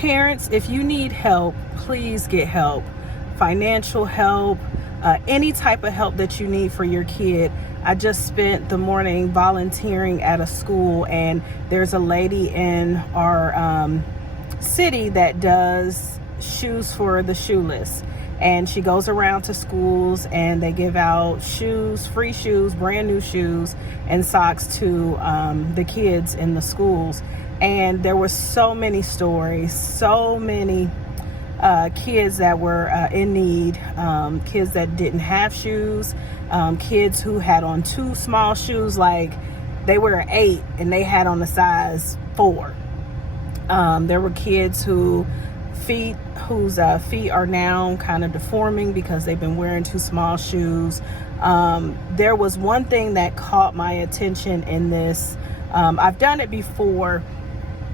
Parents, if you need help, please get help. Financial help, any type of help that you need for your kid. I just spent the morning volunteering at a school, and there's a lady in our city that does shoes for the shoeless. And she goes around to schools and they give out shoes, free shoes, brand new shoes and socks to the kids in the schools. And there were so many stories, so many kids that were in need, kids that didn't have shoes, kids who had on too small shoes, like they were 8 and they had on a size 4. There were kids whose feet are now kind of deforming because they've been wearing too small shoes. There was one thing that caught my attention in this. I've done it before,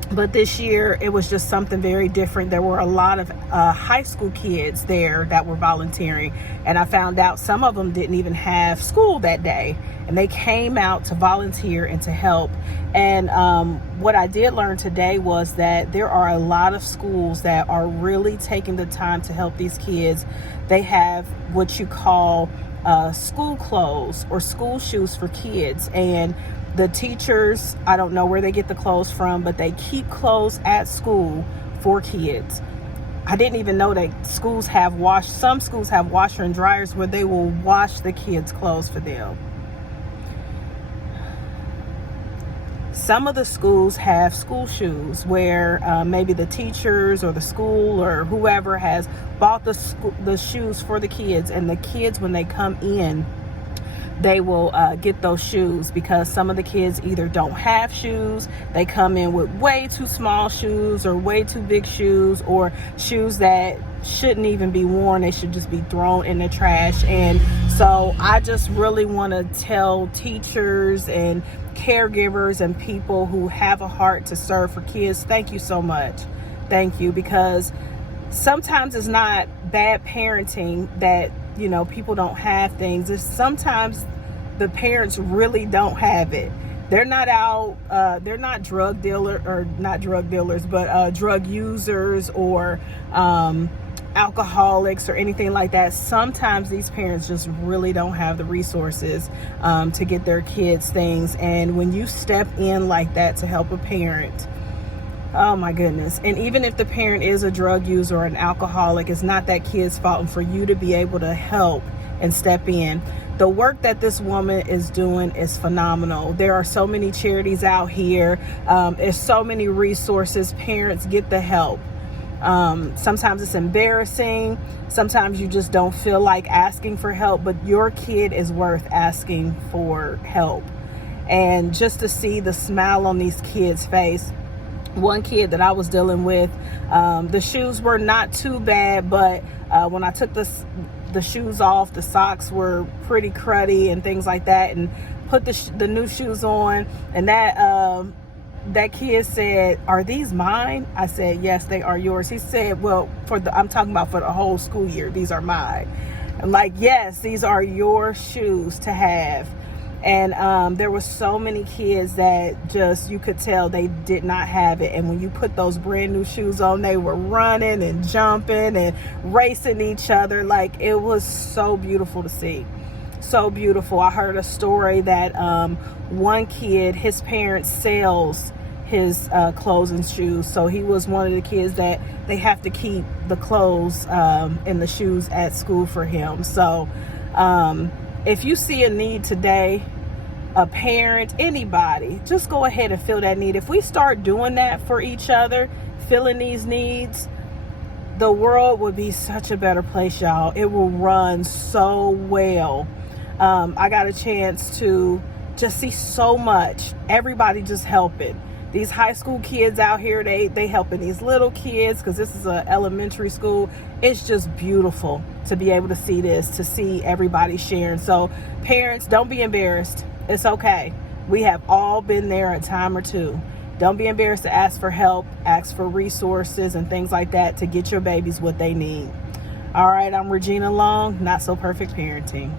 but this year it was just something very different. There were a lot of high school kids there that were volunteering, and I found out some of them didn't even have school that day, and they came out to volunteer and to help. And what I did learn today was that there are a lot of schools that are really taking the time to help these kids. They have what you call school clothes or school shoes for kids, and the teachers, I don't know where they get the clothes from, but they keep clothes at school for kids. I didn't even know that some schools have washer and dryers where they will wash the kids' clothes for them. Some of the schools have school shoes where maybe the teachers or the school or whoever has bought the shoes for the kids, and the kids, when they come in, they will get those shoes, because some of the kids either don't have shoes, they come in with way too small shoes or way too big shoes, or shoes that shouldn't even be worn. They should just be thrown in the trash. And so I just really want to tell teachers and caregivers and people who have a heart to serve for kids, thank you so much. Thank you, because sometimes it's not bad parenting that people don't have things. It's sometimes the parents really don't have it. They're not out, they're not drug users or alcoholics or anything like that. Sometimes these parents just really don't have the resources to get their kids things. And when you step in like that to help a parent, oh my goodness. And even if the parent is a drug user or an alcoholic, it's not that kid's fault. And for you to be able to help and step in, the work that this woman is doing is phenomenal. There are so many charities out here. There's so many resources. Parents, get the help. Sometimes it's embarrassing. Sometimes you just don't feel like asking for help, but your kid is worth asking for help. And just to see the smile on these kids' face. One kid that I was dealing with, the shoes were not too bad, but when I took the shoes off, the socks were pretty cruddy and things like that, and put the new shoes on, and that kid said, "Are these mine?" I said, "Yes, they are yours." He said, "Well, I'm talking about for the whole school year, these are mine." I'm like, "Yes, these are your shoes to have." And there were so many kids that just, you could tell they did not have it. And when you put those brand new shoes on, they were running and jumping and racing each other. Like, it was so beautiful to see. So beautiful. I heard a story that one kid, his parents sells his clothes and shoes. So he was one of the kids that they have to keep the clothes and the shoes at school for him. So if you see a need today, a parent, anybody, just go ahead and fill that need. If we start doing that for each other, filling these needs, the world would be such a better place, y'all. It will run so well. I got a chance to just see so much. Everybody just helping. These high school kids out here, they helping these little kids, because this is an elementary school. It's just beautiful to be able to see this, to see everybody sharing. So parents, don't be embarrassed. It's okay. We have all been there a time or two. Don't be embarrassed to ask for help, ask for resources and things like that to get your babies what they need. All right, I'm Regina Long, Not So Perfect Parenting.